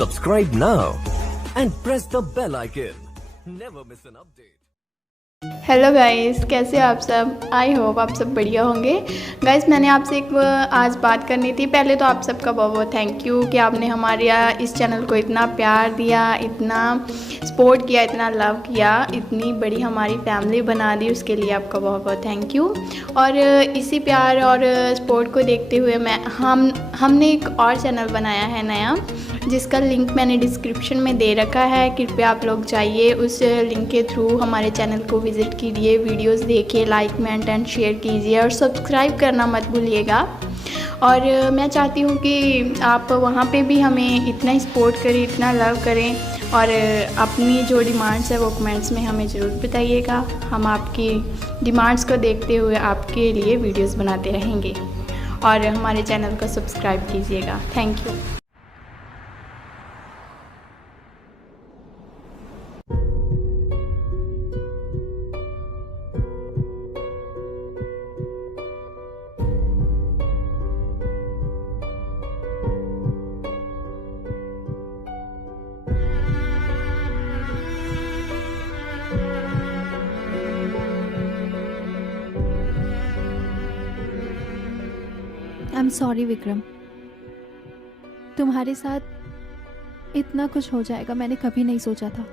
Subscribe now and press the bell icon. Never miss an update. Hello guys, कैसे हो आप सब। I hope आप सब बढ़िया होंगे। गाइस, मैंने आपसे एक आज बात करनी थी। पहले तो आप सबका बहुत बहुत थैंक यू कि आपने हमारे इस चैनल को इतना प्यार दिया, इतना सपोर्ट किया, इतना लव किया, इतनी बड़ी हमारी फैमिली बना दी। उसके लिए आपका बहुत बहुत थैंक यू। और इसी प्यार और सपोर्ट को देखते हुए हमने एक और चैनल बनाया है नया, जिसका लिंक मैंने डिस्क्रिप्शन में दे रखा है। कृपया आप लोग जाइए, उस लिंक के थ्रू हमारे चैनल को विज़िट कीजिए, वीडियोस देखिए, लाइक कमेंट एंड शेयर कीजिए और सब्सक्राइब करना मत भूलिएगा। और मैं चाहती हूँ कि आप वहाँ पे भी हमें इतना ही सपोर्ट करें, इतना लव करें और अपनी जो डिमांड्स है वो कमेंट्स में हमें ज़रूर बताइएगा। हम आपकी डिमांड्स को देखते हुए आपके लिए वीडियोस बनाते रहेंगे और हमारे चैनल को सब्सक्राइब कीजिएगा। Thank you. I am sorry Vikram, तुम्हारे साथ इतना कुछ हो जाएगा मैंने कभी नहीं सोचा था।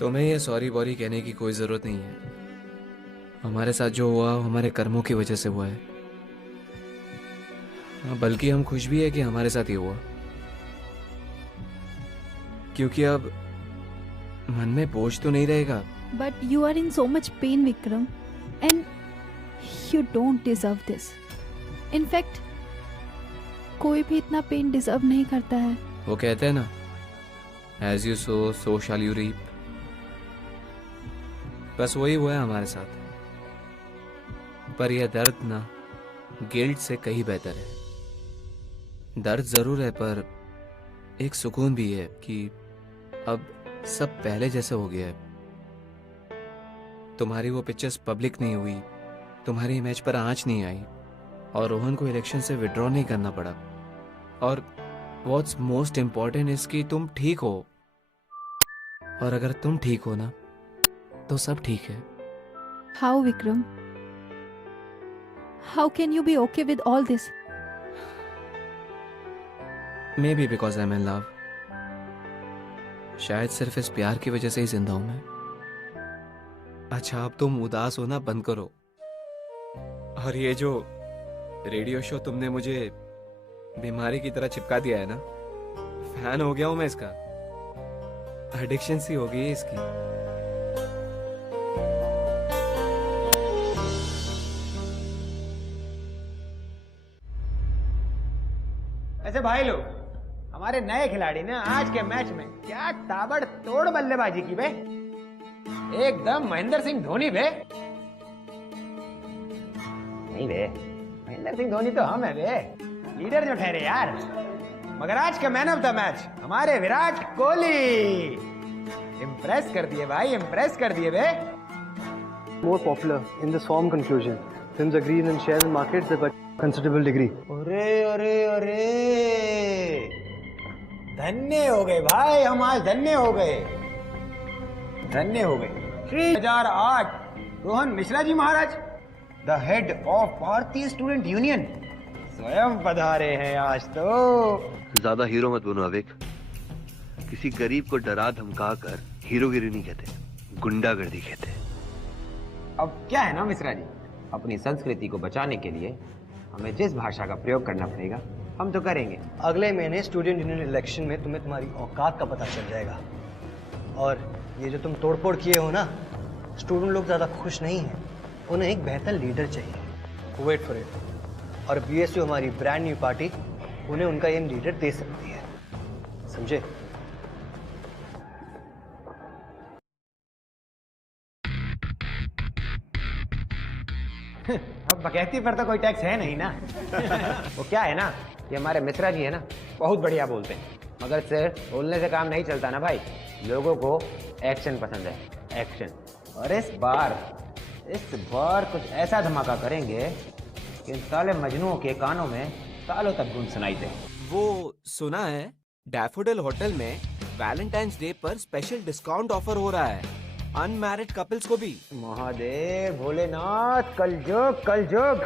तुम्हें ये सॉरी वॉरी कहने की कोई ज़रूरत नहीं है। हमारे साथ जो हुआ हमारे कर्मों की वजह से हुआ है। बल्कि हम खुश भी है कि हमारे साथ ये हुआ, क्योंकि अब मन में बोझ तो नहीं रहेगा। But you are in so much pain Vikram, and you don't deserve this. In fact कोई भी इतना पेन डिजर्व नहीं करता है। वो कहते हैं ना, as you sow so shall you reap. बस वही हुआ है हमारे साथ। पर यह दर्द ना गिल्ट से कहीं बेहतर है। दर्द जरूर है, पर एक सुकून भी है कि अब सब पहले जैसे हो गया है। तुम्हारी वो पिक्चर्स पब्लिक नहीं हुई, तुम्हारी इमेज पर आंच नहीं आई और रोहन को इलेक्शन से विड्रॉ नहीं करना पड़ा। और व्हाट्स मोस्ट इम्पोर्टेंट इज कि तुम ठीक हो, और अगर तुम ठीक हो ना तो सब ठीक है। How Vikram, how can you be okay with all this? Maybe because I am in love. शायद सिर्फ इस प्यार की वजह से ही जिंदा हूं मैं। अच्छा, अब तुम उदास होना बंद करो। और ये जो रेडियो शो तुमने मुझे बीमारी की तरह चिपका दिया है ना, फैन हो गया हूं मैं इसका। एडिक्शन सी हो गई है इसकी। ऐसे भाई लोग, हमारे नए खिलाड़ी ने आज के मैच में क्या ताबड़तोड़ बल्लेबाजी की बे। एकदम महेंद्र सिंह धोनी बे। नहीं बे, महेंद्र सिंह धोनी तो हम है बे, लीडर जो ठहरे यार। मगर आज का मैन ऑफ द मैच हमारे विराट कोहली। इम्प्रेस कर दिए भाई, इम्प्रेस कर दिए बे। More popular in this form conclusion. Films are green and shares in markets have a considerable degree. अरे अरे अरे, धन्य हो गए भाई, हम आज धन्य हो गए, धन्य हो गए। 2008 रोहन मिश्रा जी महाराज, द हेड ऑफ भारतीय स्टूडेंट यूनियन, स्वयं पधारे हैं आज तो। ज्यादा हीरो मत बनो अविक। किसी गरीब को डरा धमका कर हीरोगिरी नहीं कहते, गुंडागर्दी कहते। अब क्या है ना मिश्रा जी, अपनी संस्कृति को बचाने के लिए हमें जिस भाषा का प्रयोग करना पड़ेगा हम तो करेंगे। अगले महीने स्टूडेंट यूनियन इलेक्शन में तुम्हें तुम्हारी औकात का पता चल जाएगा। और ये जो तुम तोड़फोड़ किए हो ना, स्टूडेंट लोग ज़्यादा खुश नहीं हैं, उन्हें एक बेहतर लीडर चाहिए। Wait for it. और बीएसयू हमारी ब्रांड न्यू पार्टी उन्हें उनका ये लीडर दे सकती है, समझे? अब बकैती पर तो कोई टैक्स है नहीं ना। वो क्या है ना, ये हमारे मिश्रा जी है ना, बहुत बढ़िया बोलते हैं, मगर सिर्फ बोलने से काम नहीं चलता ना भाई। लोगों को एक्शन पसंद है, एक्शन। और इस बार कुछ ऐसा धमाका करेंगे कि इन साले मजनुओं के कानों में सालों तक गुन सुनाई दे। वो सुना है डैफोडिल होटल में वैलेंटाइंस डे पर स्पेशल डिस्काउंट ऑफर हो रहा है, अनमैरिड कपल्स को भी। महादेव भोलेनाथ, कलयुग कलयुग।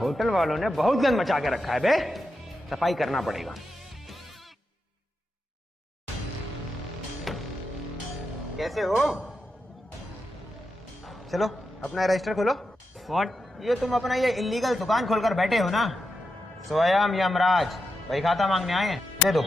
होटल वालों ने बहुत गंद मचा के रखा है बे, सफाई करना पड़ेगा। कैसे हो? चलो अपना रजिस्टर खोलो। व्हाट? ये तुम अपना ये इलीगल दुकान खोलकर बैठे हो ना? स्वयं यमराज भाई खाता मांगने आए हैं, दे दो।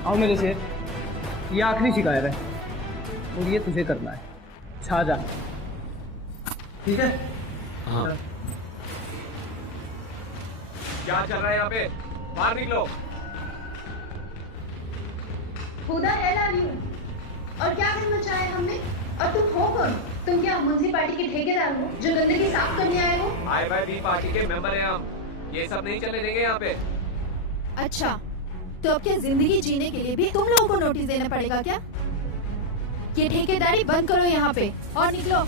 आओ मेरे शेर, ये आखिरी शिकायत है और ये तुझे करना है, छा जा, ठीक है? हाँ। क्या चल रहा है यहाँ पे? बाहर निकलो। खुदा है यू और क्या करना चाहे हमने? और तुम हो कौन? तुम क्या म्युनिसिपैलिटी के ठेकेदार हो जो गंदगी साफ करने आए हो? IYB पार्टी के मेंबर हैं हम, ये सब नहीं चले देंगे यहाँ पे। अच्छा, तो अब क्या जिंदगी जीने के लिए भी तुम लोगों को नोटिस देना पड़ेगा क्या? ये ठेकेदारी बंद करो यहाँ पे और निकलो।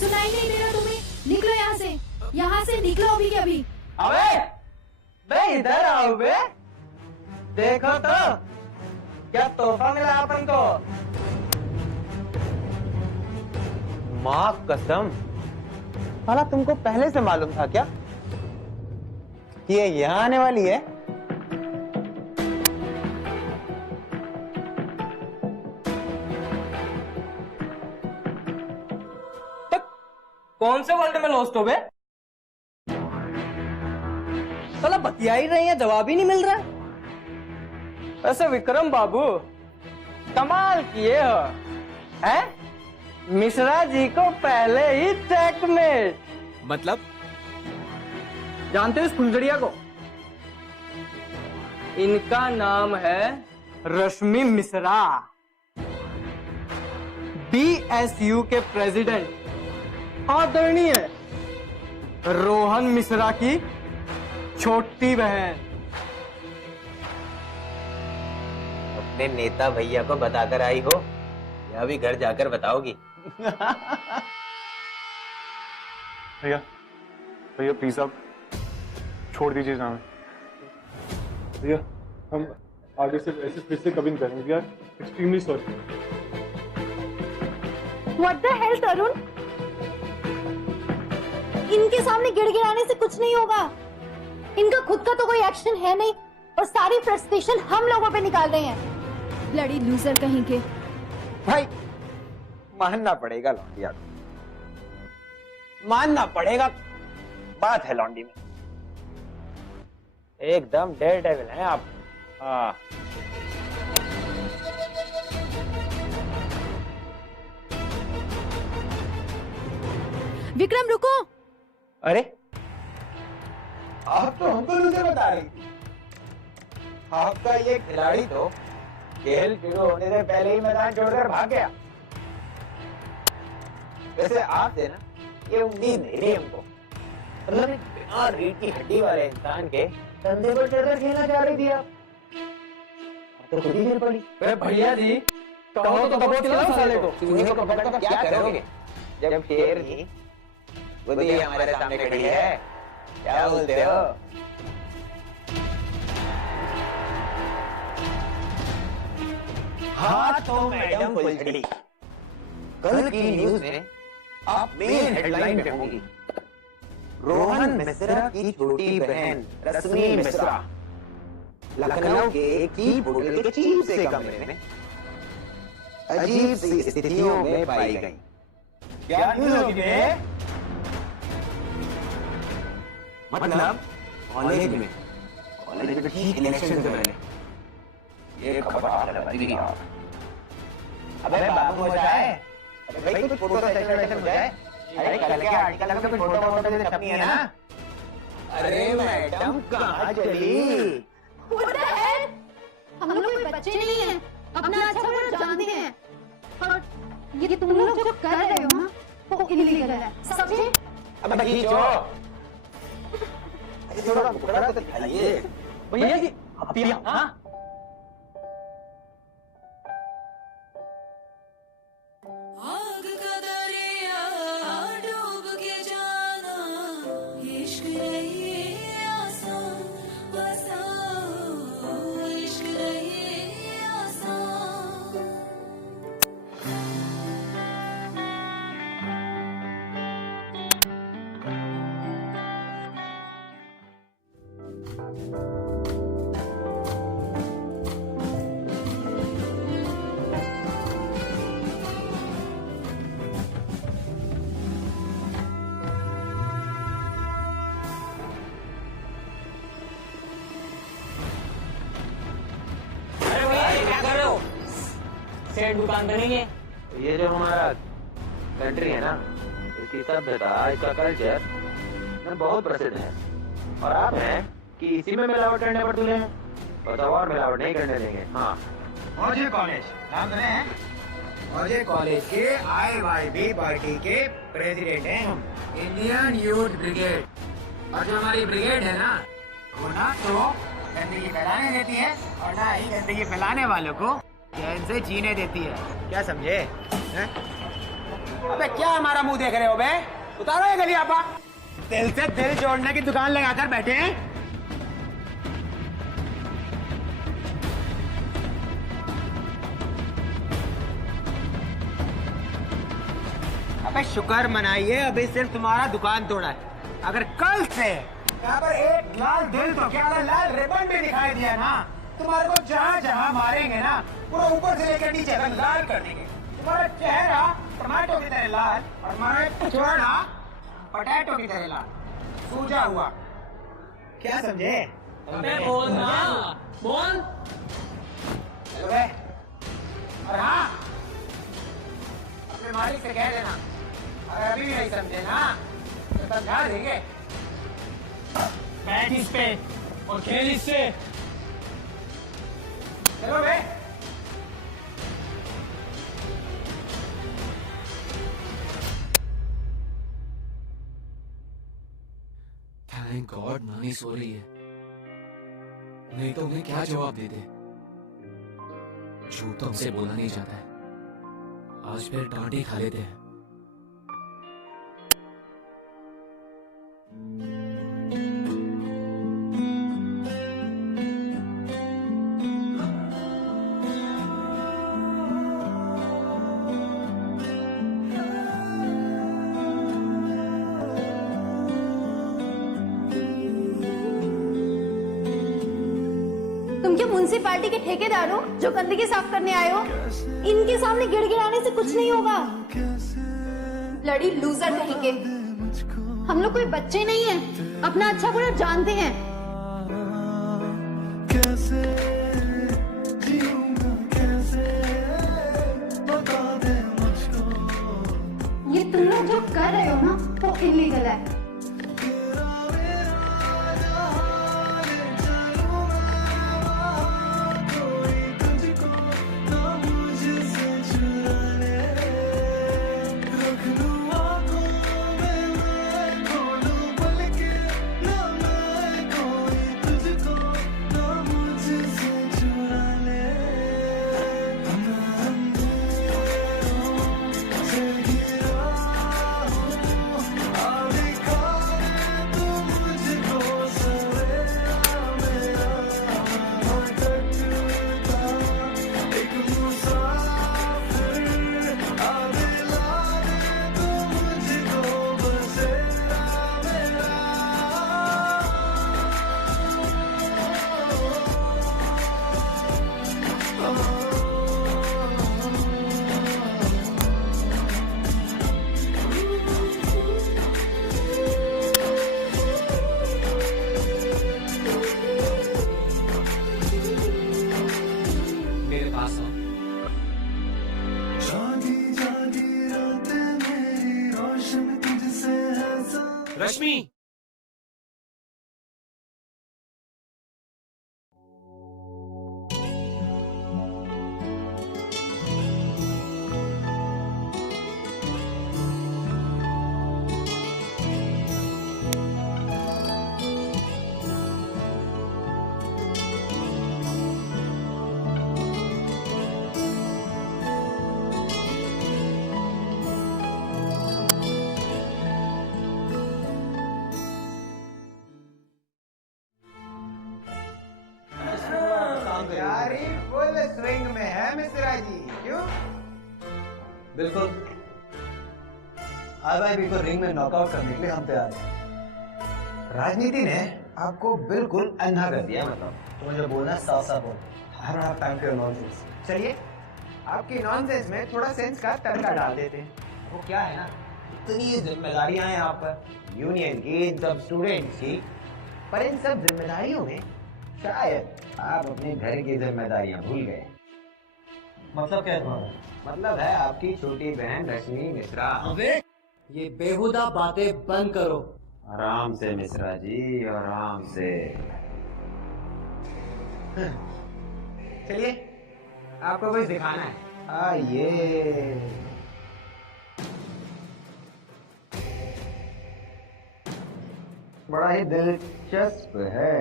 सुनाई नहीं दे रहा तुम्हें? निकलो यहाँ से निकलो अभी के अभी। अबे बे इधर आओ बे, देखो तो क्या तोहफा मिला अपन को। माँ कसम, साला तुमको पहले से मालूम था क्या कि ये यहाँ आने वाली है? कौन से वर्ल्ड में लॉस्ट हो बे? साला बतिया ही रही है, जवाब ही नहीं मिल रहा। ऐसे विक्रम बाबू कमाल किए हो, हैं? मिश्रा जी को पहले ही चेकमेट। मतलब? जानते हो इस फुलझड़िया को? इनका नाम है रश्मि मिश्रा, BSU के प्रेसिडेंट आदरणीय रोहन मिश्रा की छोटी बहन। अपने नेता भैया को बताकर आई हो या भी घर जाकर बताओगी? भैया भैया प्लीज आप छोड़ दीजिए जाना भैया, हम आगे से ऐसे फिर से कभी नहीं करेंगे यार, extremely sorry. What the hell तरुण? इनके सामने गिड़गिड़ाने से कुछ नहीं होगा। इनका खुद का तो कोई एक्शन है नहीं और सारी फ्रस्ट्रेशन हम लोगों पे निकाल रहे हैं। ब्लडी लूजर कहीं के। भाई मानना पड़ेगा लौंडिया को, मानना पड़ेगा, बात है लौंडी में। एकदम डेयर डेविल हैं आप। हाँ विक्रम रुको। अरे आप तो हमको लूजर बता रही थी। आपका ये खिलाड़ी तो खेल शुरू होने से पहले ही मैदान छोड़कर भाग गया। वैसे आपसे ना ये उम्मीद नहीं थी हमको। मतलब एक बिना रीढ़ की हड्डी वाले इंसान के कंधे पर चढ़कर खेलना चाह रही थी आप। तो खुद ही गिर पड़ी। भैया जी कहो तो दबोच लो साले को। चूहे को पकड़कर क्या करोगे जब शेरनी खुद ही हमारे सामने खड़ी है? क्या बोलते हो? हाँ तो मैडम फुलझड़ी, कल की न्यूज में आप मेन हेडलाइन पे होंगी। रोहन मिश्रा की छोटी बहन रश्मि मिश्रा लखनऊ के एक चीप होटल के चीप से कमरे में अजीब सी स्थितियों में पाई गई। क्या न्यूज होगी बे? मतलब कॉलेज में ठीक इलेक्शन से पहले ये खबर आने वाली है। अबे बाबू हो जाए, अरे भाई कुछ फोटो सेशन हो जाए। अरे कल के आर्टिकल में कुछ फोटो वोटो से छपनी है ना, अरे मैडम कहाँ चली? What the hell? हम लोग कोई बच्चे नहीं हैं, अपना अच्छा बुरा जानते हैं। और ये तुम लोग जो कर रहे हो ना, वो इलीगल है, समझे? अब खींचो। थोड़ा मुकरा तो दिखाइए। भैया जी आप यहाँ हाँ? आग का दरिया डूब के जाना, इश्क नहीं आसान, आसान, इश्क नहीं आसान। अरे भैया ये क्या कर रहे हो? सेठ दुकान पे नहीं है। ये जो हमारा कंट्री है ना, इसकी सभ्यता, इसका कल्चर बहुत प्रसिद्ध है। और आप हैं कि इसी में मिलावट करने पर तुले हैं, बताओ और मिलावट नहीं करने देंगे। हाँ, मौजे कॉलेज नाम सुने हैं? मौजे कॉलेज के IYB पार्टी के प्रेसिडेंट हैं हम, इंडियन यूथ ब्रिगेड। और जो हमारी ब्रिगेड है ना, वो ना तो गंदगी फैलाने देती है और ना ही गंदगी फैलाने वालों को चैन से जीने देती है। क्या समझे? हैं? अबे क्या हमारा मुंह देख रहे हो बे? उतारो ये गलियापा। दिल से दिल जोड़ने की दुकान लगाकर बैठे हैं। अबे शुक्र मनाइए, अभी सिर्फ तुम्हारा दुकान तोड़ा है। अगर कल से यहाँ पर एक लाल दिल तो क्या लाल रिबन भी दिखाई दिया ना, तुम्हारे को जहाँ जहाँ मारेंगे ना, पूरा ऊपर से लेकर नीचे तक लाल कर देंगे। तुम्हारा चेहरा टमाटो की तरह लाल और हमारा चोड़ा पोटैटो की तरह लाल, सूजा हुआ। क्या समझे? अबे बोल ना, बोल। और हाँ, अपने मालिक से कह देना, अगर अभी भी नहीं समझे ना तो समझा देंगे। बैठ इस पे और खेल इससे। चलो बे। थैंक गॉड नानी सो रही है, नहीं तो उन्हें क्या जवाब देते। झूठ तो हमसे बोला नहीं जाता है, आज फिर डांटी खा लेते हैं। तुम क्या म्युनिसिपैलिटी के ठेकेदार हो जो गंदगी साफ करने आए हो? इनके सामने गिड़गिड़ाने से कुछ नहीं होगा। ब्लडी लूजर कहेंगे। हम लोग कोई बच्चे नहीं हैं, अपना अच्छा बुरा जानते हैं। ये तुम लोग जो कर रहे हो ना, वो इलीगल है। आगे तैयारी फुल स्विंग में है मिश्रा जी, क्यों? बिल्कुल। आईवाईबी को रिंग में नॉकआउट करने के लिए हम तैयार हैं। राजनीति ने आपको बिल्कुल अंधा कर दिया, मतलब। तो मुझे बोलना है, साफ साफ बोल। I don't have time for your nonsense. चलिए, आपकी नॉनसेंस में थोड़ा सेंस का तड़का डाल देते हैं। वो क्या है ना, इतनी जिम्मेदारियां हैं आप पर, यूनियन की, इन सब स्टूडेंट्स की, पर इन सब जिम्मेदारियों में शायद आप अपने घर की जिम्मेदारियां भूल गए। मतलब क्या है तुम्हारा? मतलब है आपकी छोटी बहन रश्मि मिश्रा। अबे ये बेहुदा बातें बंद करो। आराम से मिश्रा जी, आराम से। चलिए, आपको कुछ दिखाना है। आइए। बड़ा ही दिलचस्प है।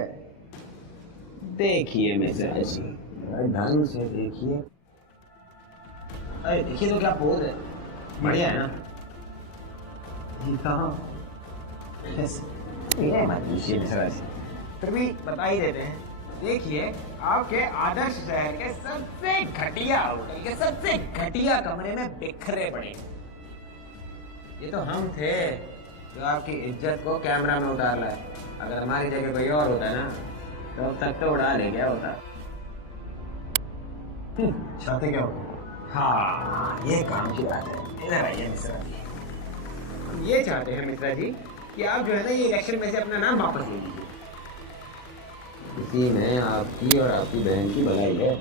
देखिए मिश्रा जी, ढंग से देखिए। अरे देखिए तो क्या पोज है, बढ़िया है ना? मिश्रा जी, फिर भी बता ही देते हैं। देखिए, आपके आदर्श शहर के सबसे घटिया होटल के सबसे घटिया कमरे में बिखरे पड़े। ये तो हम थे जो आपकी इज्जत को कैमरा में उतार लाए। अगर हमारी जगह कोई और होता है ना, तो अब तक तो उड़ा ले गया होता। चाहते क्या हो? हाँ, ये काम की बात है। इधर आइए मिश्रा जी। हम ये चाहते हैं मिश्रा जी कि आप जो है ना, ये इलेक्शन में से अपना नाम वापस ले लीजिए। इसी में आपकी और आपकी बहन की भलाई है।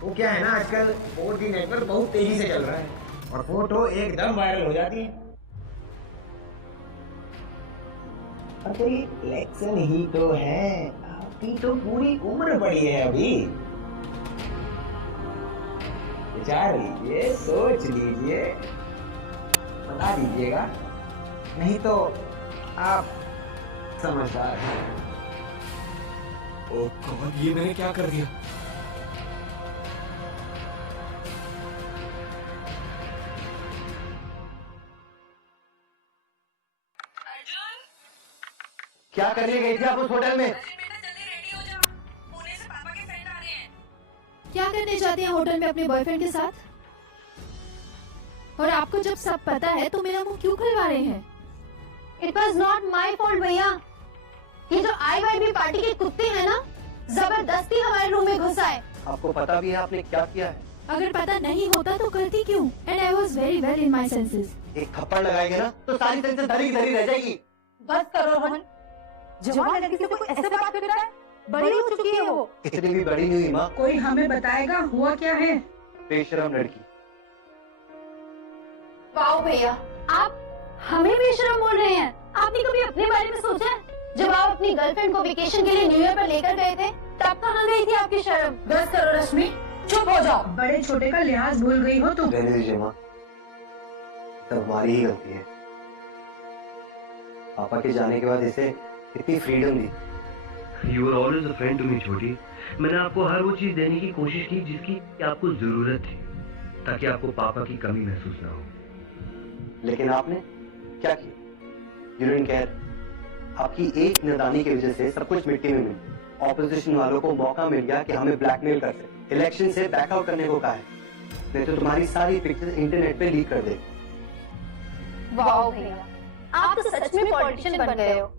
वो क्या है ना, आजकल 4G नेटवर्क बहुत तेजी से चल रहा है और फोटो एकदम वायरल हो जाती है। अरे इलेक्शन ही तो है, आपकी तो पूरी उम्र पड़ी है अभी। विचार लीजिए, सोच लीजिए, बता दीजिएगा, नहीं तो आप समझदार हैं। ओह गॉड, ये मैंने क्या कर दिया? क्या करने गई थी आप उस होटल में? क्या करने जाते हैं होटल में अपने बॉयफ्रेंड के साथ? और आपको जब सब पता है तो मेरा मुंह क्यों खुलवा रहे हैं? It was not my fault भैया। ये जो आईवाईबी पार्टी के कुत्ते हैं ना, जबरदस्ती हमारे रूम में घुस आए। आपको पता भी है आपने क्या किया है? अगर पता नहीं होता तो करती क्यों? And I was very well in my senses. एक थप्पड़ लगाएंगे ना तो सारी सेंसेस धरी धरी रह जाएगी। बस करो रोहन, जवान लड़की से कोई ऐसे बात कर रहा है? बड़ी हो चुकी है वो। इतनी भी बड़ी नहीं हुई माँ। कोई हमें बताएगा हुआ क्या है? बेशरम लड़की। वाओ भैया, आप हमें बेशरम बोल रहे हैं? आपने कभी अपने बारे में सोचा है? जब आप अपनी गर्लफ्रेंड को वेकेशन के लिए न्यू ईयर पर लेकर गए थे, तब कहाँ गई थी आपकी शर्म? बस करो रश्मि, चुप हो जाओ। बड़े छोटे का लिहाज भूल गई हो तुम। रहने दीजिए माँ, तब हमारी ही गलती है। पापा के जाने के बाद इसे इतनी freedom the. You were always a friend to me, छोटी। मैंने आपको हर वो चीज देने की कोशिश की जिसकी आपको जरूरत थी, ताकि आपको पापा की कमी महसूस ना हो। लेकिन आपने क्या किया? You didn't care। आपकी एक नादानी की वजह से सब कुछ मिट्टी में मिल गया। ऑपोजिशन वालों को मौका मिल गया कि हमें ब्लैकमेल कर सके। इलेक्शन से बैकआउट करने को कहा है, नहीं तो तुम्हारी सारी पिक्चर्स इंटरनेट पे लीक कर दे। वाओ भैया, आप तो सच में पॉलिटिशियन बन गए हो।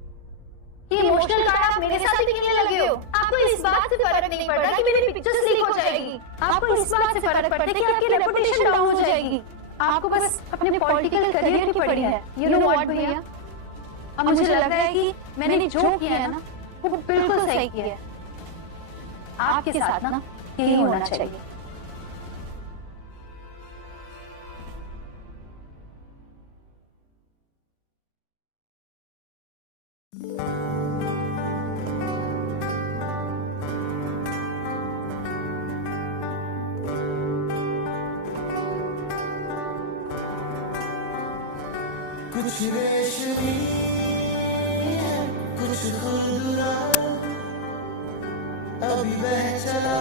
ये इमोशनल कार्ड आप मेरे साथ ही खेलने लगे हो। आपको इस बात से फर्क नहीं पड़ रहा कि मेरी पिक्चर्स लीक हो जाएगी। आपको इस बात से फर्क पड़ता है कि आपकी रेपुटेशन डाउन हो जाएगी। आपको बस अपने पॉलिटिकल करियर की पड़ी है। यू नो व्हाट भैया, अब मुझे लगता है कि मैंने जो किया है ना, वो बिल्कुल सही किया है। आपके साथ ना यही होना चाहिए। कुछ रेशमी कुछ खुलना अभी बह चला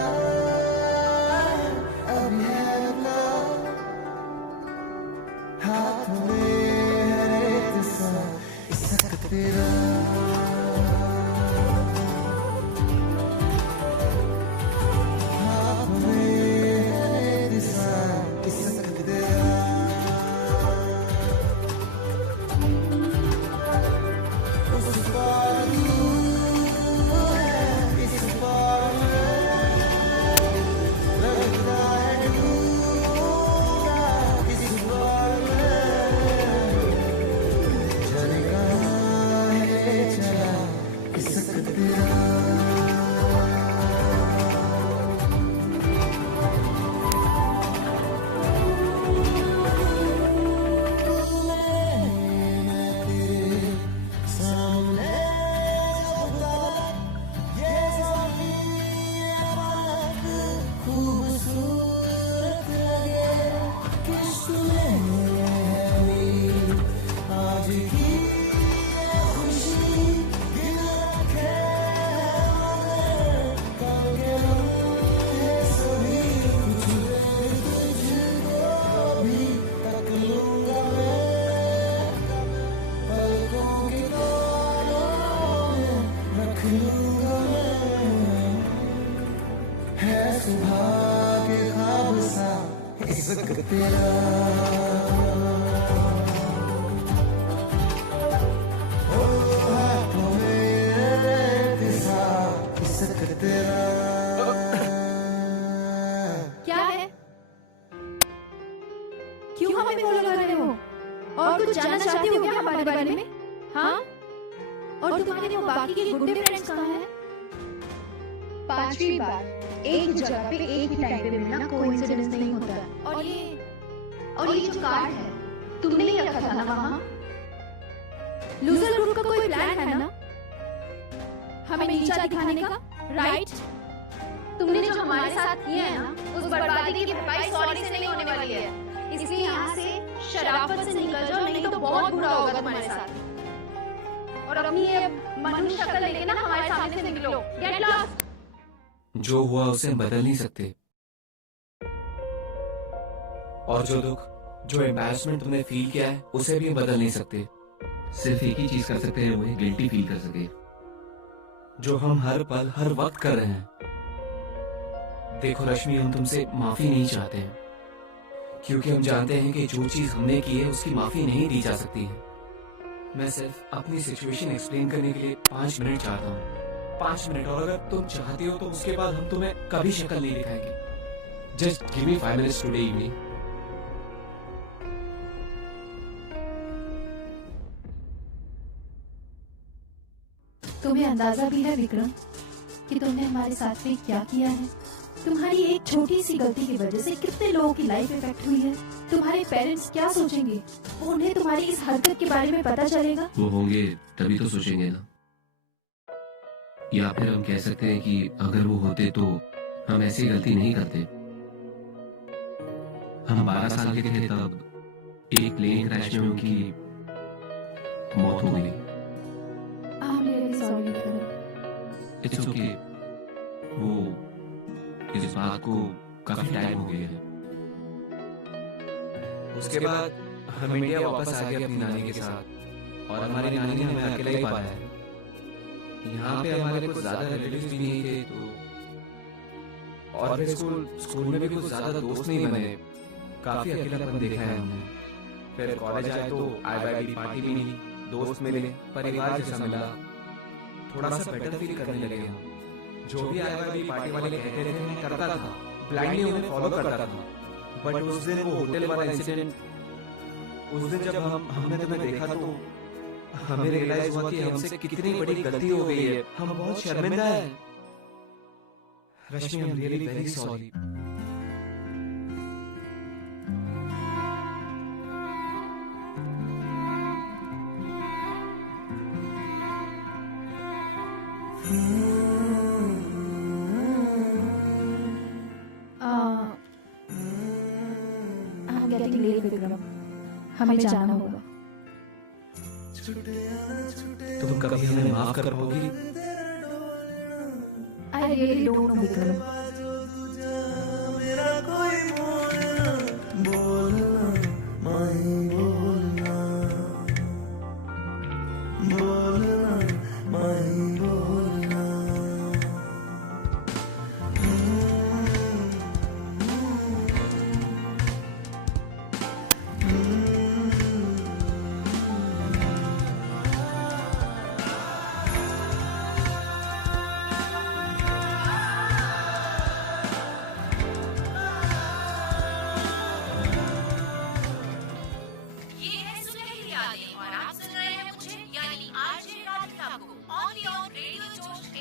अभी है रुका हाथ में है रेत सा इसक तेरा क्या है? क्यों हमें फॉलो कर रहे हो? और कुछ जानना चाहते हो क्या हमारे बारे में? हाँ? और तुम्हारे वो बाकी के गुड्डे फ्रेंड्स कहाँ हैं? 5वीं बार एक ही जगह पे एक ही टाइम पे मिलना कोइंसिडेंस नहीं होता है। और ये जो कार्ड है तुमने ही रखा था ना वहाँ? लूजर ग्रुप का कोई प्लान है ना? हमें नीचा दिखाने का, राइट? तुमने जो हमारे साथ किया है ना, उस बर्बादी की भरपाई सॉरी से नहीं होने वाली है। इसलिए यहाँ से शराफत से निकल जाओ, नहीं तो बहुत बुरा होगा तुम्हारे साथ। और अपनी ये मनुष्य शक्ल लेके ना हमारे सामने से निकलो। Get lost. जो हुआ उसे हम बदल नहीं सकते, और जो दुख, जो एम्बैरेसमेंट तुमने फील किया है उसे भी हम बदल नहीं सकते। सिर्फ एक ही चीज कर सकते हैं, वही गिल्टी फील कर सके, जो हम हर पल हर वक्त कर रहे हैं। देखो रश्मि, हम तुमसे माफी नहीं चाहते हैं, क्योंकि हम जानते हैं कि जो चीज हमने की है उसकी माफी नहीं दी जा सकती है। मैं सिर्फ अपनी सिचुएशन एक्सप्लेन करने के लिए 5 मिनट चाहता हूँ, 5 मिनट। और अगर तुम चाहती हो तो उसके बाद हम तुम्हें कभी शक्ल नहीं दिखाएंगे। Just give me 5 minutes today evening. तुम्हें अंदाजा भी है विक्रम कि तुमने हमारे साथ में क्या किया है? तुम्हारी एक छोटी सी गलती की वजह से कितने लोगों की लाइफ इफेक्ट हुई है। तुम्हारे पेरेंट्स क्या सोचेंगे? उन्हें तुम्हारी इस हरकत के बारे में पता चलेगा। वो होंगे तभी तो सोचेंगे ना। या फिर हम कह सकते हैं कि अगर वो होते तो हम ऐसी गलती नहीं करते। हम 12 साल के थे तब एक प्लेन क्रैश में उनकी मौत हो गई। It's okay. वो इस बात को काफी टाइम हो गया है। उसके बाद हम इंडिया वापस आ गए अपनी नानी के साथ, और हमारी नानी ने हमें अकेला ही पाया है। यहाँ पे हमारे कुछ ज्यादा रिलेटिव्स भी नहीं थे, तो और फिर स्कूल में भी कुछ ज्यादा दोस्त नहीं बने। काफी अकेलापन देखा है हमने। फिर कॉलेज आए तो IYB पार्टी भी मिली, दोस्त मिले, परिवार जैसा मिला, थोड़ा सा बेटर फील करने लगे हम। जो भी IYB पार्टी वाले कहते थे मैं करता था, ब्लाइंडली उन्हें फॉलो करता था। बट उस दिन वो होटल वाला इंसिडेंट, उस दिन जब हमने तुम्हें देखा तो हमें रियलाइज हुआ कि हमसे कितनी बड़ी गलती हो गई है। हम बहुत शर्मिंदा हैं। Rashmi, I am really very sorry. हमें जाना होगा। तुम कभी हमें माफ कर पाओगी? I really don't know Vikram.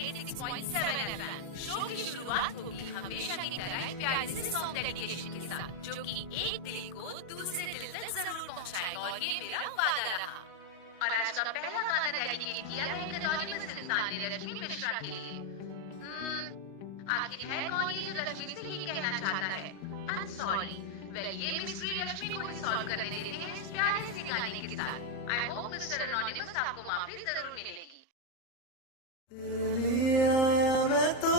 96.7 FM। Show की शुरुआत होगी हमेशा की तरह एक प्यारे से सॉन्ग डेडिकेशन के साथ, जो कि एक दिल को दूसरे दिल तक जरूर पहुंचाएगा, और ये मेरा वादा रहा। और आज का पहला गाना डेडिकेट किया है एक एनोनिमस इंसान ने रश्मि मिश्रा के लिए। आखिर है कौन ये जो रश्मि से ये कहना चाहता है? I am sorry. वेल, ये मिस्ट्री रश्मि को ही सॉल्व करने देते हैं इस प्यारे से गाने के साथ। आई होप मिस्टर एनोनिमस आपको माफी जरूर मिलेगी। तेरे लिए आया मैं तो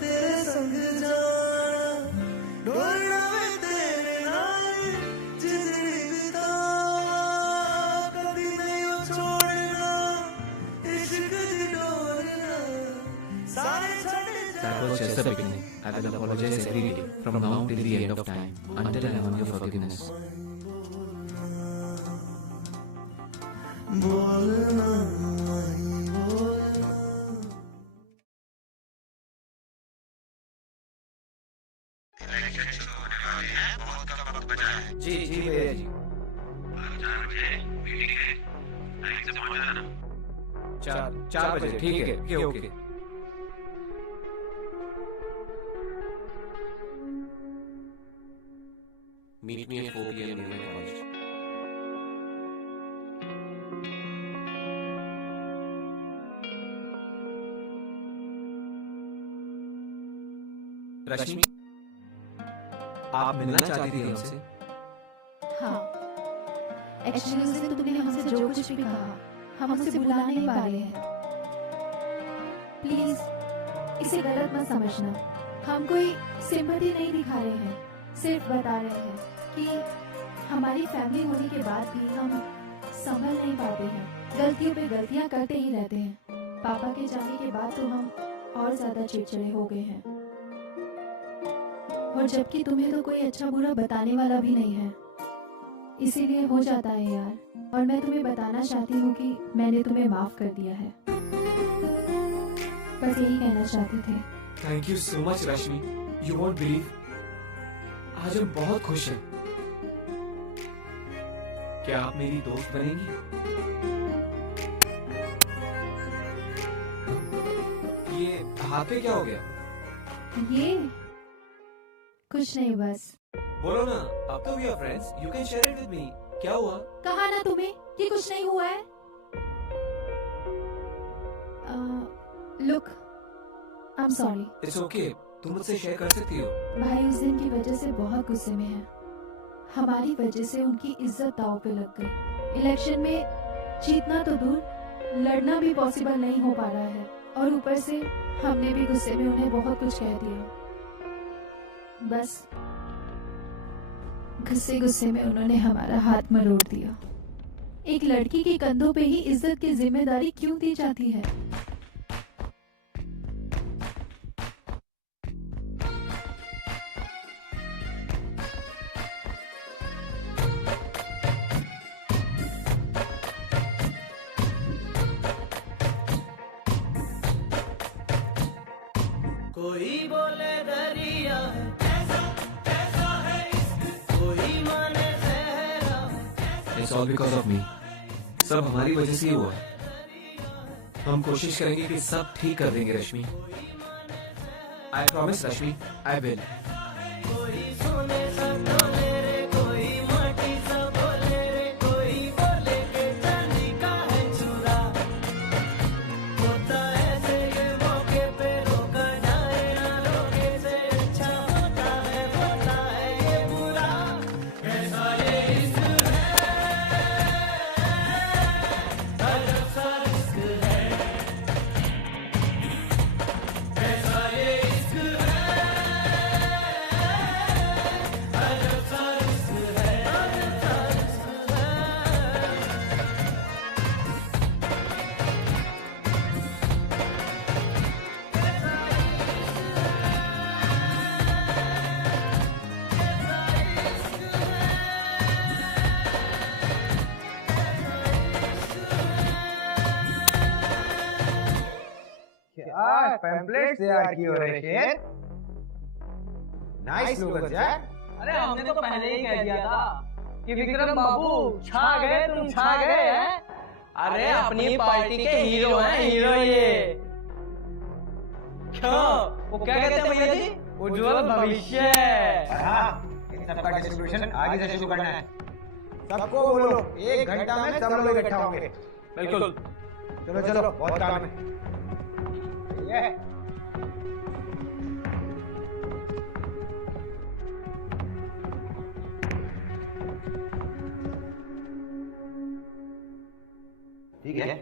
तेरे संग जाना, ढोलना मैं तेरे नाल जिंदगी बिता, कभी नहीं छोड़ना इश्क दी डोरना, सारे छड़ That was just the beginning. I will apologize every day from now till the end of time, until I earn your forgiveness. बोलना जी जी भैया जी। 4 बजे ठीक है। Okay. Meet me at 4 p.m. in my college. रश्मि, आप मिलना चाहती थी हमसे? हाँ, एक्चुअली उस दिन तुमने हमसे जो कुछ भी कहा, हम उसे भुला नहीं पा रहे हैं। प्लीज इसे गलत मत समझना। हम कोई सिंपैथी नहीं दिखा रहे हैं, सिर्फ बता रहे हैं कि हमारी फैमिली होने के बाद भी हम संभल नहीं पाते हैं, गलतियों पे गलतियां करते ही रहते हैं। पापा के जाने के बाद तो हम और ज्यादा चिड़चिड़े हो गए हैं, और जबकि तुम्हें तो कोई अच्छा बुरा बताने वाला भी नहीं है, इसीलिए हो जाता है यार। और मैं तुम्हें बताना चाहती हूँ कि मैंने तुम्हें माफ कर दिया है, बस यही कहना चाहती थी। Thank you so much Rashmi, you won't believe, आज हम बहुत खुश हैं। क्या आप मेरी दोस्त बनेंगी? ये हाथ पे क्या हो गया? ये कुछ नहीं, बस बोलो ना, अब तो we are friends, you can share it with me. क्या हुआ? कहा ना तुम्हें कि कुछ नहीं हुआ है। Look, I am sorry. It's okay, तुम मुझसे शेयर कर सकती हो। भाई उस दिन की वजह से बहुत गुस्से में है। हमारी वजह से उनकी इज्जत दांव पे लग गई। इलेक्शन में जीतना तो दूर, लड़ना भी पॉसिबल नहीं हो पा रहा है, और ऊपर से हमने भी गुस्से में उन्हें बहुत कुछ कह दिया। बस गुस्से में उन्होंने हमारा हाथ मरोड़ दिया। एक लड़की के कंधों पे ही इज्जत की जिम्मेदारी क्यों दी जाती है? कोई बोले दरिया है, ऐसा है इश्क, कोई माने सहरा। It's all because of me. सब हमारी वजह से ही हुआ है। हम कोशिश करेंगे कि सब ठीक कर देंगे रश्मि। I promise Rashmi, I will. कोई सोने सा बोले रे, कोई माटी सा बोले रे, कोई बोले के चांदी का है चूरा। होता ऐसे ये मौके पे रोका जाए ना, रोके से अच्छा होता है ये बुरा। कैसा ये इश्क है, अजब सा इश्क है। कैसा ये इश्क है, अजब सा इश्क है, अजब सा इश्क है। क्या पैम्पलेट्स तैयार किए हो रहे शेर? नाइस लोगस यार। अरे हमने तो पहले ही कह दिया था कि विक्रम बाबू छा गए, तुम छा गए हैं। अरे अपनी पार्टी के हीरो हैं, हीरो ये। देखो वो क्या कहते हैं भैया जी, उज्जवल भविष्य। हाँ, इन सबका डिस्ट्रीब्यूशन आगे से शुरू करना है। सबको बोलो 1 घंटा में सब लोग इकट्ठा होंगे। बिल्कुल। चलो चलो, बहुत काम है। ये ठीक है।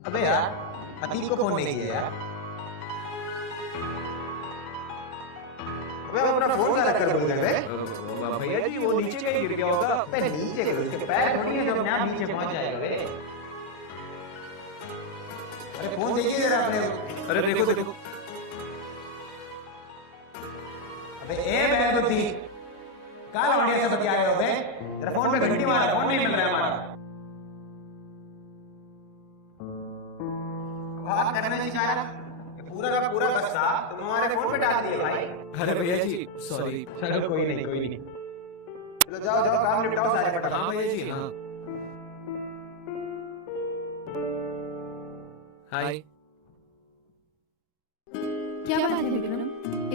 अबे यार, अतीक को फोन नहीं किया यार। अबे अपना फोन कहाँ रखकर बोल रहे हैं? भैया जी वो नीचे गिर गया होगा। अबे नीचे गिर, उसके पैर थोड़ी है जो अपने आप नीचे पहुंच जाएगा बे। अरे फोन देखिए जरा अपने। अरे देखो देखो। अबे ए बैगुती, कहाँ बढ़िया से बतिया रहे हो बे? जरा फोन पे घंटी मारा, फोन नहीं मिल रहा है हमारा। बात करने नहीं चाह रहा, ये पूरा का पूरा बस्ता तुम हमारे फोन पे डाल दिए भाई। अरे भैया जी सॉरी। चलो कोई नहीं कोई नहीं। चलो जाओ जाओ, काम निपटाओ सारे फटाफट। हाँ भैया जी हाँ। हाय। क्या बात है विक्रम,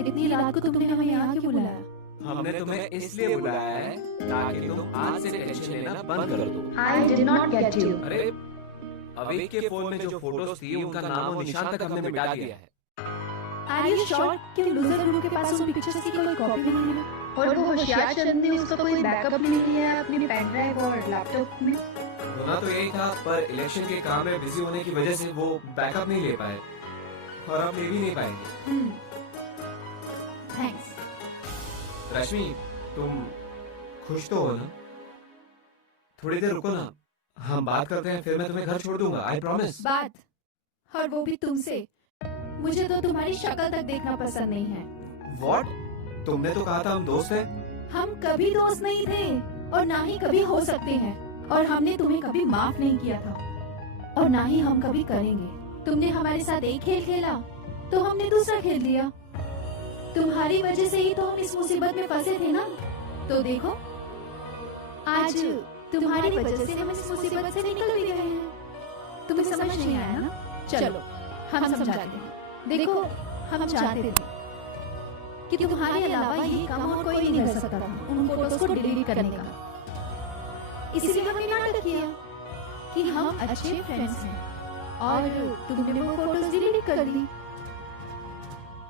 इतनी रात को तुमने हमें यहाँ क्यों बुलाया? हमने तुम्हें इसलिए बुलाया है ताकि तुम आज से टेंशन लेना बंद कर दो। I did not get you. अरे अवेक के फोन में जो फोटोज थी उनका नाम और निशान तक हमने मिटा दिया है। Are you sure कि लूजर ग्रुप के पास उन पिक्चर्स की कोई कॉपी भी नहीं है? और वो होशियार चंद ने उसका कोई बैकअप नहीं किया अपनी पेन ड्राइव और लैपटॉप में। होना तो यही था, पर इलेक्शन के काम में बिजी होने की वजह से वो बैकअप नहीं ले पाए और अब ले भी नहीं पाएंगे। थैंक्स। रश्मि तुम खुश तो हो ना? थोड़ी देर रुको ना, हम बात करते हैं, फिर मैं तुम्हें घर छोड़ दूंगा, आई प्रॉमिस। बात, और वो भी तुमसे। मुझे तो तुम्हारी शक्ल तक देखना पसंद नहीं है। व्हाट? तुमने तो कहा था हम दोस्त हैं। हम कभी दोस्त नहीं थे और ना ही कभी हो सकते हैं, और हमने तुम्हें कभी माफ नहीं किया था और ना ही हम कभी करेंगे। तुमने हमारे साथ एक खेल खेला तो हमने दूसरा खेल लिया। तुम्हारी वजह से ही तो हम इस मुसीबत में फंसे थे ना। तो देखो आज तुम्हारी वजह से हम इस मुसीबत से निकल भी गए हैं। तुम्हें समझ नहीं आया ना? चलो हम समझाते हैं। देखो हम जानते थे कि तुम्हारे अलावा ये काम और कोई नहीं कर सकता था उन फोटोज को डिलीट करने का। इसलिए हमने नाटक किया कि हम अच्छे फ्रेंड्स हैं और तुमने वो फोटोज डिलीट कर दी।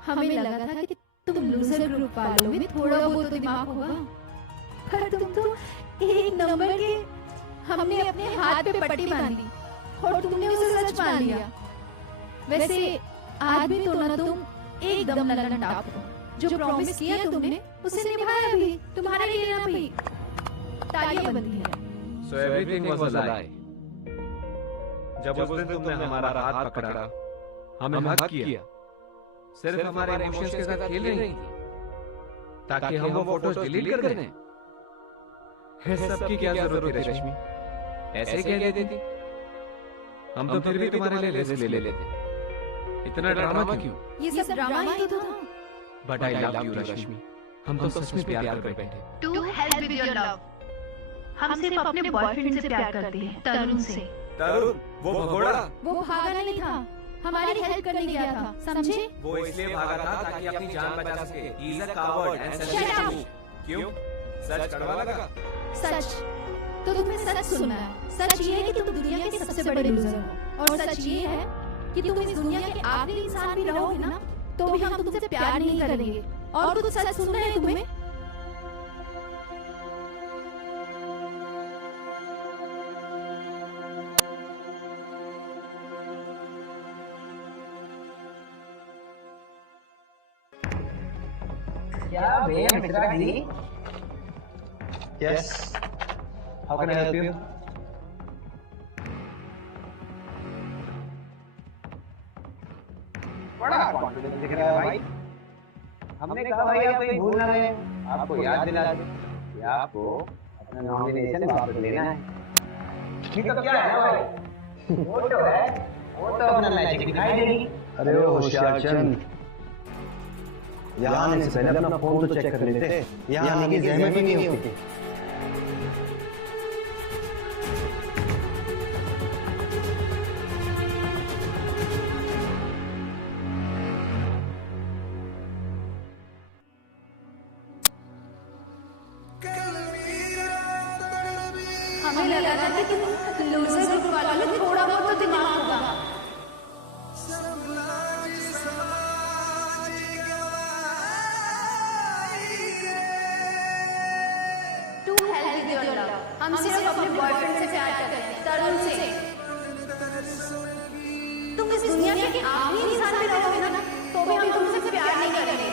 हमें लगा था कि तुम लूजर ग्रुप वालों में थोड़ा बहुत दिमाग होगा, पर तुम तो एक नंबर के। हमने अपने हाथ पे पट्टी बांधी और तुमने उसे सच मान लिया। वैसे आज भी तो ना तुम एकदम ललन टाप हो। जो प्रॉमिस किया तुमने उसे निभाया भी, तुम्हारे लिए ना भी। तालियां बंधी है। So everything was a lie. जब उस दिन तुमने हमारा हाथ पकड़ा, हमें हक किया, सिर्फ हमारे इमोशंस के साथ खेल रही थी ताकि हम वो फोटोज डिलीट कर दें। इस सब की क्या जरूरत थी रश्मि? ऐसे ही कह देती। हम तो फिर भी तुम्हारे लिए रिस्क ले लेते। इतना ड्रामा क्यों? ये सब ड्रामा ही तो था। But I love you Rashmi. हम तो सच में प्यार कर बैठे। To help with your love. हम सिर्फ अपने बॉयफ्रेंड से प्यार करते हैं, तरुण से। तरुण? वो भगोड़ा? वो भागा नहीं था, हमारी हेल्प करने गया था, समझे? वो इसलिए भागा था ताकि अपनी जान बचा सके। He is a coward and selfish. क्यों? सच कड़वा लगा? सच तो तुमने सच सुना है। सच ये है कि तुम दुनिया के सबसे बड़े लूजर हो, और सच ये है कि तुम इस दुनिया के आखिरी इंसान भी रहोगे ना तो भी हम तुमसे प्यार नहीं करेंगे। और कुछ सच सुनना है तुम्हें? क्या बे मित्रा जी? Yes. How can I help you? बड़ा कॉन्फिडेंस दिख रहा है भाई। हमने कहा भाई आप कहीं भूल ना रहे, आपको याद दिला दे कि आपको अपना नॉमिनेशन वापस लेना है। ठीक है, क्या है भाई? फोटो है, फोटो अपना मैजिक दिखाई देगी। अरे ओ होशियार चंद, यहाँ आने से पहले अपना फोन तो चेक कर लेते। यहाँ आने की जहमत ही नहीं होती। हमें लगा था कि तुम लूजर ग्रुप वालों में थोड़ा बहुत तो दिमाग होगा। To help with your love. हम सिर्फ अपने बॉयफ्रेंड से प्यार करते हैं, तरुण से। तुम इस दुनिया के आखिरी इंसान पे रहोगे ना, तो भी हम तुमसे प्यार नहीं करेंगे।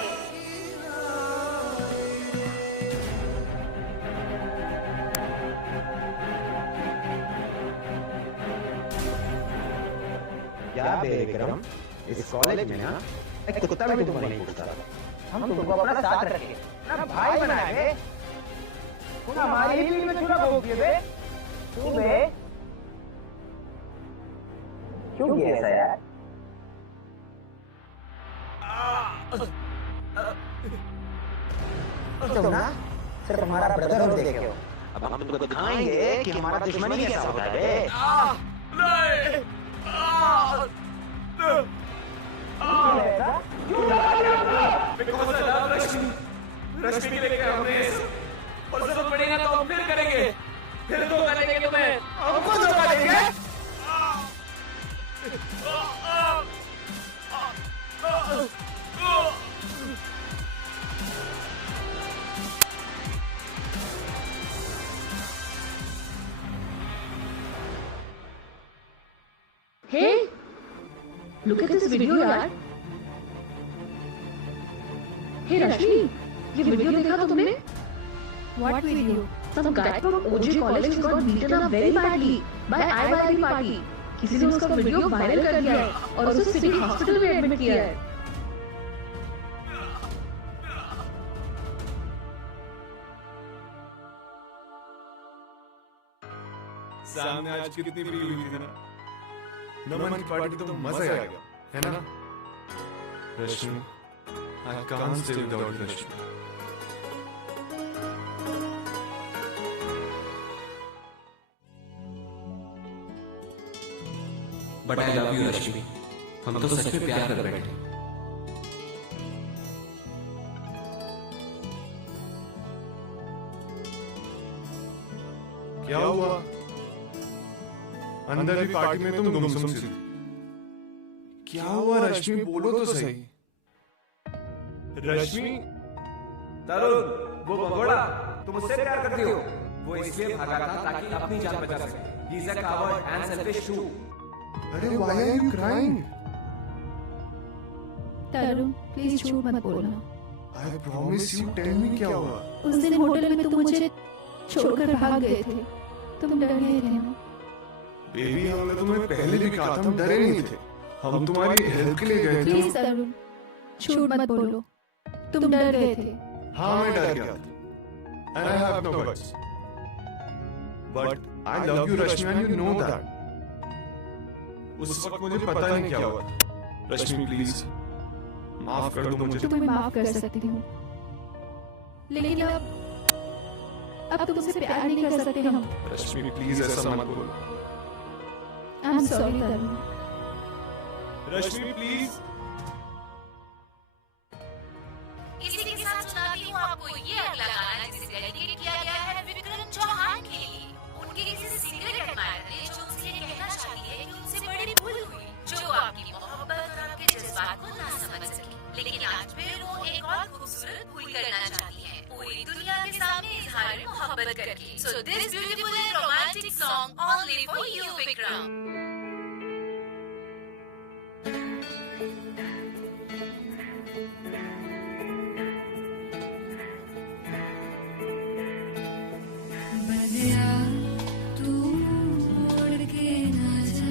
क्या बेविक्रम, इस कॉलेज में ना एक कुत्ता भी तुमको नहीं पूछता। हम तुमको अपना साथ रखेंगे, अपना भाई बनाएंगे। तुम हमारी ही में चुना भोगिए बे। क्यों बे? क्यों किया ऐसा यार? तुम ना सिर्फ हमारा ब्रदर हो देखे हो। अब हम तुमको दिखाएंगे कि हमारा दुश्मनी कैसा होता है बे। रश्मि के लेकर हमने और जरूरत पड़ेगा तो हम फिर करेंगे, फिर तो करेंगे तुम्हें, हमको तो करेंगे। Hey, look at this video यार। Hey रश्मि, ये वीडियो देखा तुमने? What video? Some guy from OG college got beaten up very badly by IYB party. किसी ने उसका वीडियो वायरल कर दिया है और उसे सिटी हॉस्पिटल में एडमिट किया है। सामने आज कितनी भीड़ हुई थी ना, नमन की पार्टी तो मजा आ गया, है ना? Rashmi, I can't stay without Rashmi. But I love you Rashmi, हम तो सच में प्यार कर बैठे। क्या हुआ? अंदर की पार्टी में तुम गुमसुम सी थी। क्या हुआ रश्मि, बोलो तो सही। रश्मि, तरुण, वो भगोड़ा, तुम उससे प्यार करती हो। वो इसलिए भागा था ताकि अपनी जान बचा सके। He is a coward and selfish too. अरे why are you crying? Tarun, please झूठ मत बोलना। I promise you, tell me क्या हुआ? उस दिन होटल में तुम मुझे छोड़कर भाग गए थे। तुम डर गए थे ना? बेबी, हमने तुम्हें पहले भी कहा था, हम डरे नहीं थे। हम तुम्हारी हेल्प के लिए गए थे। प्लीज तरुण, झूठ मत बोलो। तुम डर गए थे। हाँ, मैं डर गया था। And I have no guts. But I love you, Rashmi, and you know that. उस वक्त मुझे पता नहीं क्या हुआ। रश्मि प्लीज माफ कर दो मुझे। तुम्हें माफ कर सकती हूँ, लेकिन अब तुमसे प्यार नहीं कर सकते हम। रश्मि प्लीज ऐसा मत बोलो। I am sorry Tarun. Rashmi please. इसी के साथ सुनाती हूँ आपको ये अगला गाना जिसे डेडिकेट किया गया है विक्रम चौहान के लिए। उनके किसी सीक्रेट एडमायर ने जो उनसे कहना चाहती है कि उनसे बड़ी भूल हुई, जो आपकी मोहब्बत और आपके जज्बात को ना समझ सकी, लेकिन आज फिर वो एक और खूबसूरत भूल करना चाहती है, पूरी दुनिया के सामने इजहार मोहब्बत करके। So this beautiful and romantic song only for you, Vikram. बनिया तू उड़ के ना जा,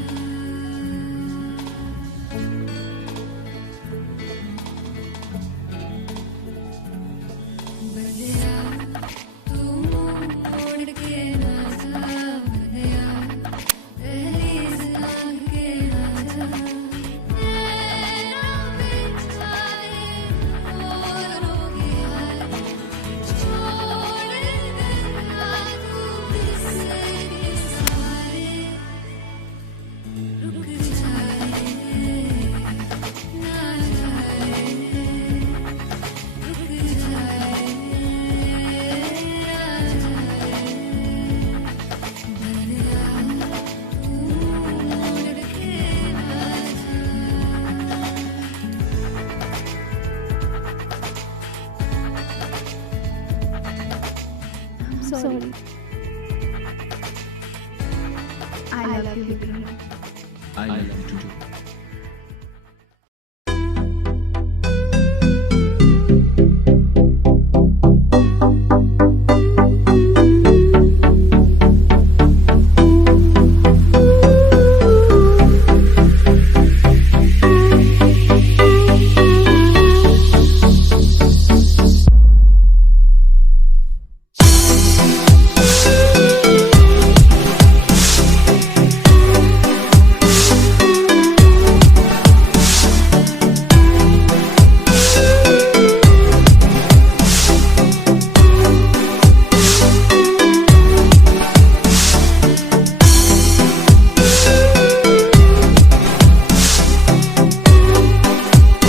बनिया तू उड़ के ना जा, बनिया दहलीज सॉरी।